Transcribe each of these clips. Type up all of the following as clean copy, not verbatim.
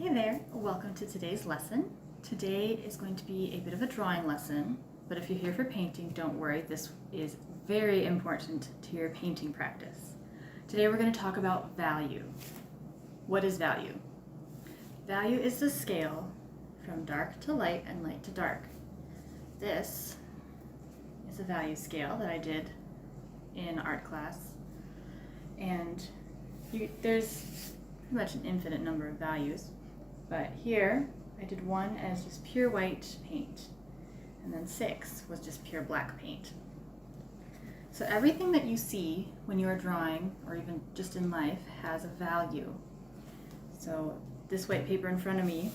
Hey there, welcome to today's lesson. Today is going to be a bit of a drawing lesson, but if you're here for painting, don't worry, this is very important to your painting practice. Today we're going to talk about value. What is value? Value is the scale from dark to light and light to dark. This is a value scale that I did in art class, and there's pretty much an infinite number of values. But here, I did one as just pure white paint, and then 6 was just pure black paint. So everything that you see when you are drawing, or even just in life, has a value. So this white paper in front of me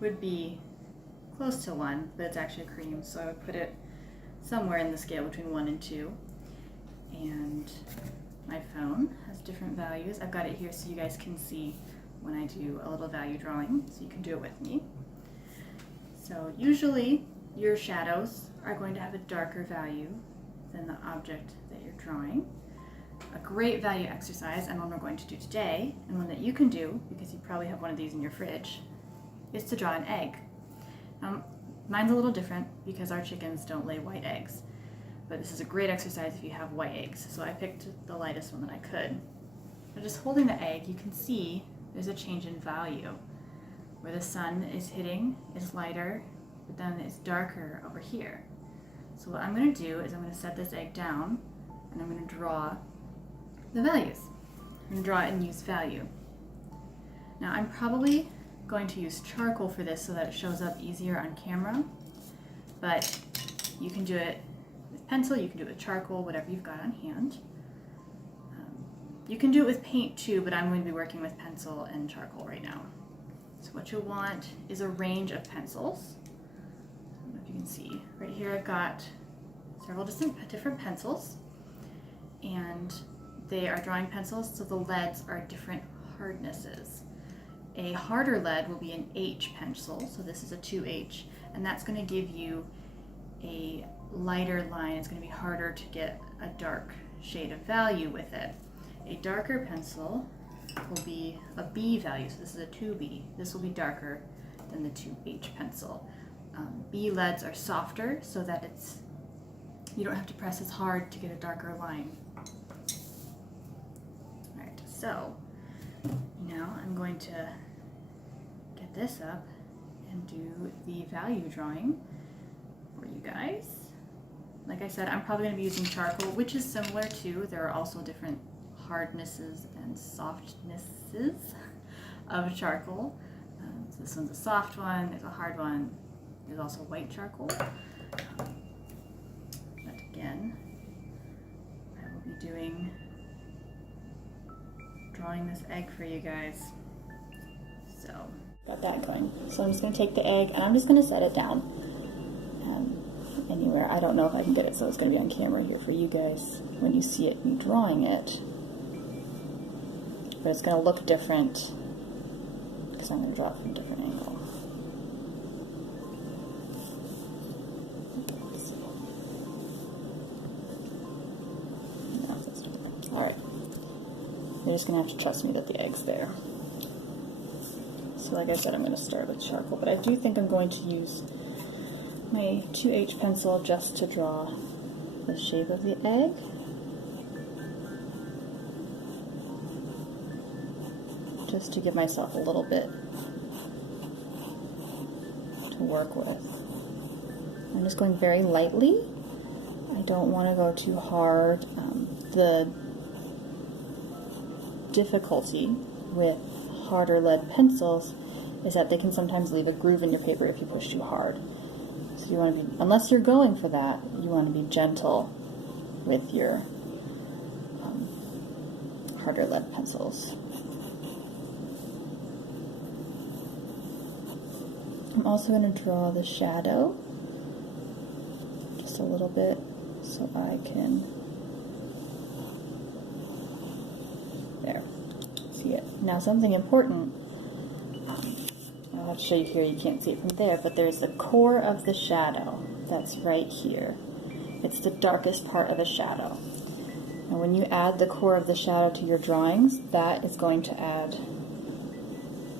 would be close to 1, but it's actually a cream, so I would put it somewhere in the scale between 1 and 2. And my phone has different values. I've got it here so you guys can see when I do a little value drawing, so you can do it with me. So usually your shadows are going to have a darker value than the object that you're drawing. A great value exercise, and one we're going to do today, and one that you can do, because you probably have one of these in your fridge, is to draw an egg. Mine's a little different because our chickens don't lay white eggs, but this is a great exercise if you have white eggs. So I picked the lightest one that I could. But just holding the egg, you can see there's a change in value. Where the sun is hitting is lighter, but then it's darker over here. So what I'm going to do is I'm going to set this egg down, and I'm going to draw the values. I'm going to draw it and use value. Now I'm probably going to use charcoal for this so that it shows up easier on camera, but you can do it with pencil, you can do it with charcoal, whatever you've got on hand. You can do it with paint too, but I'm going to be working with pencil and charcoal right now. So what you'll want is a range of pencils. I don't know if you can see. Right here I've got several different pencils, and they are drawing pencils, so the leads are different hardnesses. A harder lead will be an H pencil, so this is a 2H, and that's going to give you a lighter line. It's going to be harder to get a dark shade of value with it. A darker pencil will be a B value, so this is a 2B. This will be darker than the 2H pencil. B leads are softer so that you don't have to press as hard to get a darker line. Alright, so now I'm going to get this up and do the value drawing for you guys. Like I said, I'm probably going to be using charcoal, which is similar to, there are also different hardnesses and softnesses of charcoal. So this one's a soft one, there's a hard one, there's also white charcoal. But again, I will be drawing this egg for you guys. So, got that going. So I'm just going to take the egg and I'm just going to set it down anywhere. I don't know if I can get it, so it's going to be on camera here for you guys when you see it, me drawing it. But it's going to look different because I'm going to draw it from a different angle. Alright. You're just going to have to trust me that the egg's there. So like I said, I'm going to start with charcoal, but I do think I'm going to use my 2H pencil just to draw the shape of the egg. Just to give myself a little bit to work with. I'm just going very lightly. I don't want to go too hard. The difficulty with harder lead pencils is that they can sometimes leave a groove in your paper if you push too hard. So you want to be, unless you're going for that, you want to be gentle with your harder lead pencils. I'm also going to draw the shadow just a little bit so I can, there, see it. Now something important, I'll have to show you here, you can't see it from there, but there's the core of the shadow that's right here. It's the darkest part of a shadow. And when you add the core of the shadow to your drawings, that is going to add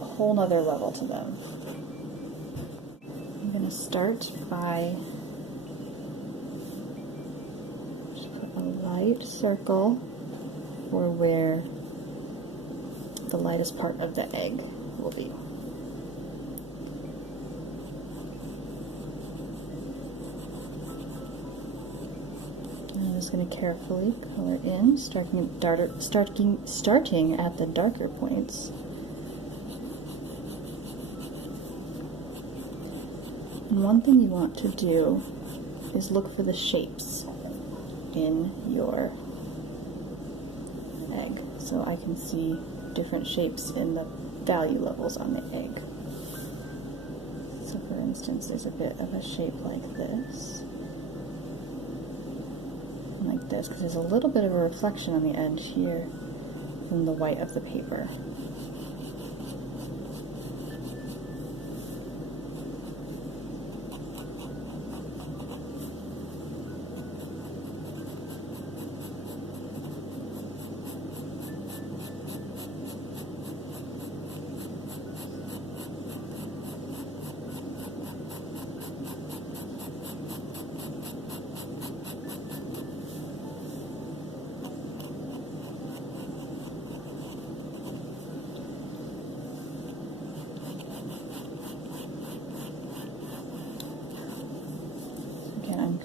a whole nother level to them. I'm going to start by just put a light circle for where the lightest part of the egg will be. I'm just going to carefully color in, starting at the darker points. And one thing you want to do is look for the shapes in your egg. So I can see different shapes in the value levels on the egg. So for instance, there's a bit of a shape like this. Like this, because there's a little bit of a reflection on the edge here from the white of the paper.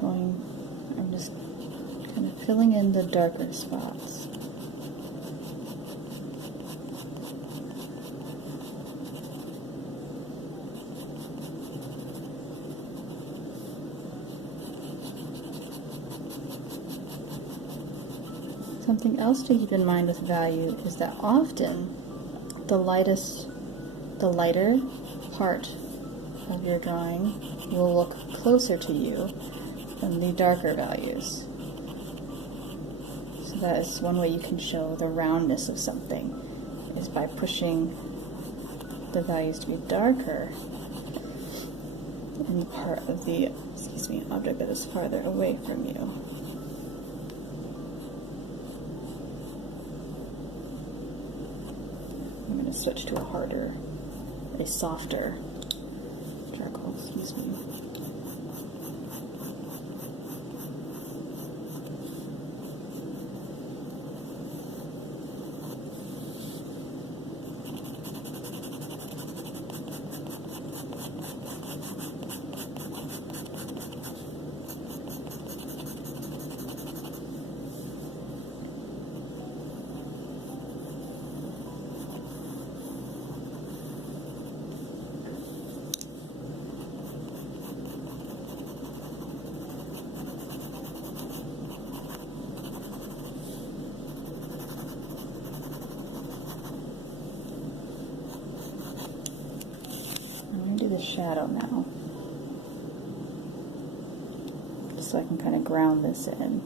I'm just kind of filling in the darker spots. Something else to keep in mind with value is that often the lighter part of your drawing will look closer to you than the darker values. So that is one way you can show the roundness of something, is by pushing the values to be darker in the part of the, object that is farther away from you. I'm going to switch to a softer charcoal, The shadow now, just so I can kind of ground this in.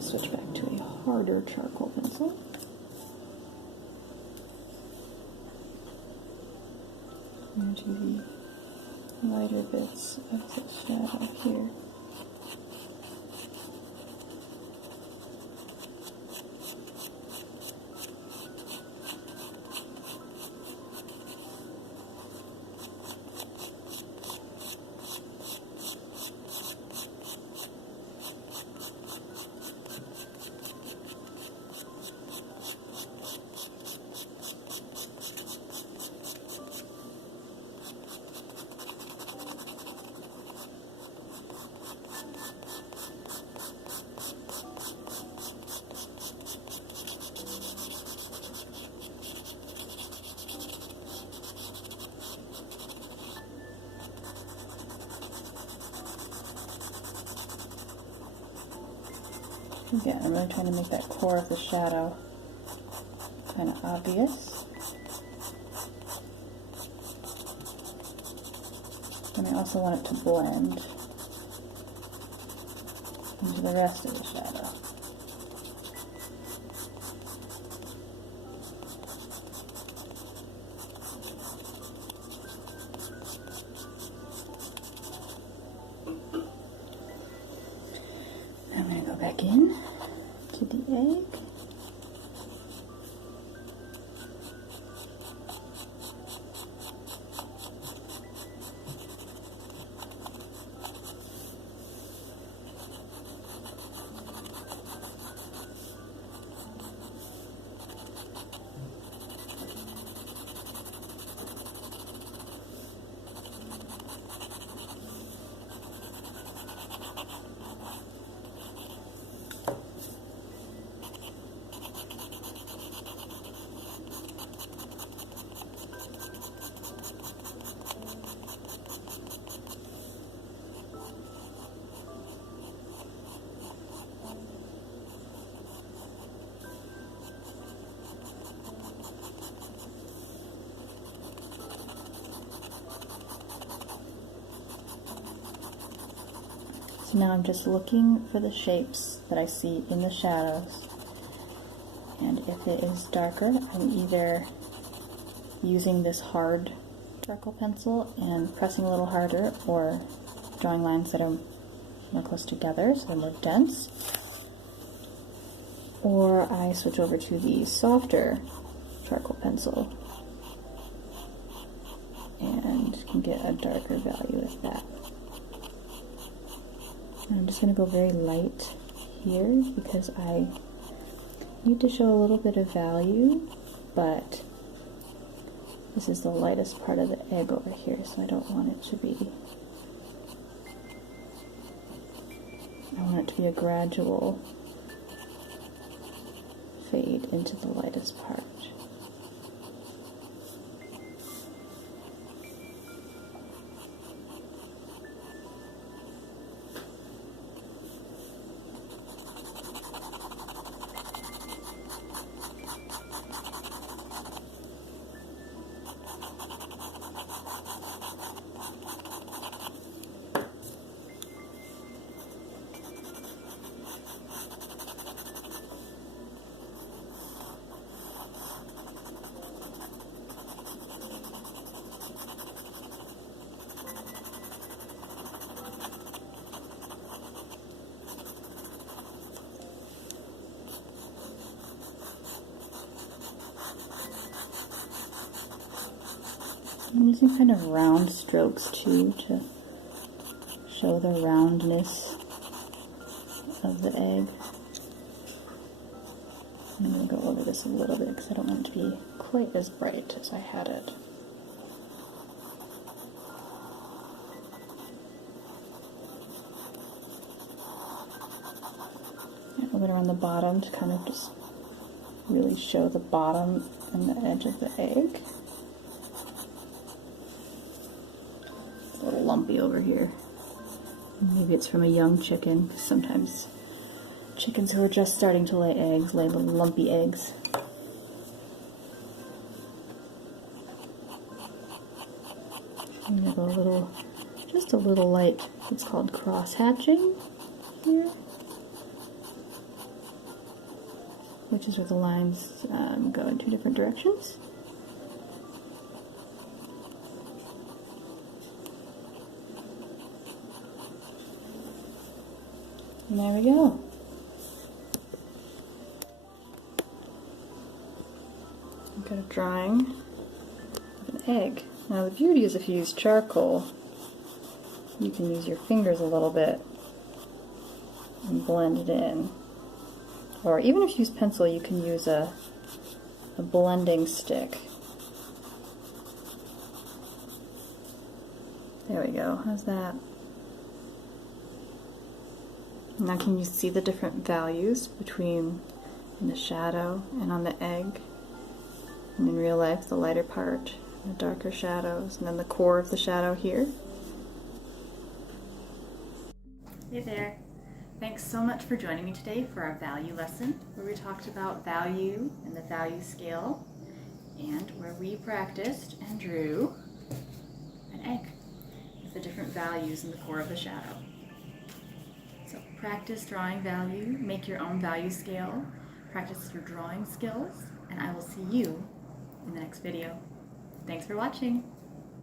Switch back to a harder charcoal pencil. And do the lighter bits of the shadow here. Again, I'm really trying to make that core of the shadow kind of obvious. And I also want it to blend into the rest of the shadow. I'm going to go back in to the egg. So now I'm just looking for the shapes that I see in the shadows, and if it is darker, I'm either using this hard charcoal pencil and pressing a little harder, or drawing lines that are more close together so they're more dense, or I switch over to the softer charcoal pencil and can get a darker value with that. And I'm just going to go very light here because I need to show a little bit of value, but this is the lightest part of the egg over here, so I don't want it to be, I want it to be a gradual fade into the lightest part. I'm using kind of round strokes too to show the roundness of the egg. I'm going to go over this a little bit because I don't want it to be quite as bright as I had it. A little bit around the bottom to kind of just really show the bottom and the edge of the egg. A little lumpy over here. Maybe it's from a young chicken. Sometimes chickens who are just starting to lay eggs lay little lumpy eggs. I'm going to go a little, just a little light, it's called cross hatching here, which is where the lines go in two different directions. And there we go. I've got a drawing of an egg. Now the beauty is if you use charcoal, you can use your fingers a little bit and blend it in. Or even if you use pencil, you can use a blending stick. There we go. How's that? Now can you see the different values between in the shadow and on the egg? And in real life, the lighter part, the darker shadows, and then the core of the shadow here. Hey there. Thanks so much for joining me today for our value lesson, where we talked about value and the value scale, and where we practiced and drew an egg with the different values in the core of the shadow. So practice drawing value, make your own value scale, practice your drawing skills, and I will see you in the next video. Thanks for watching.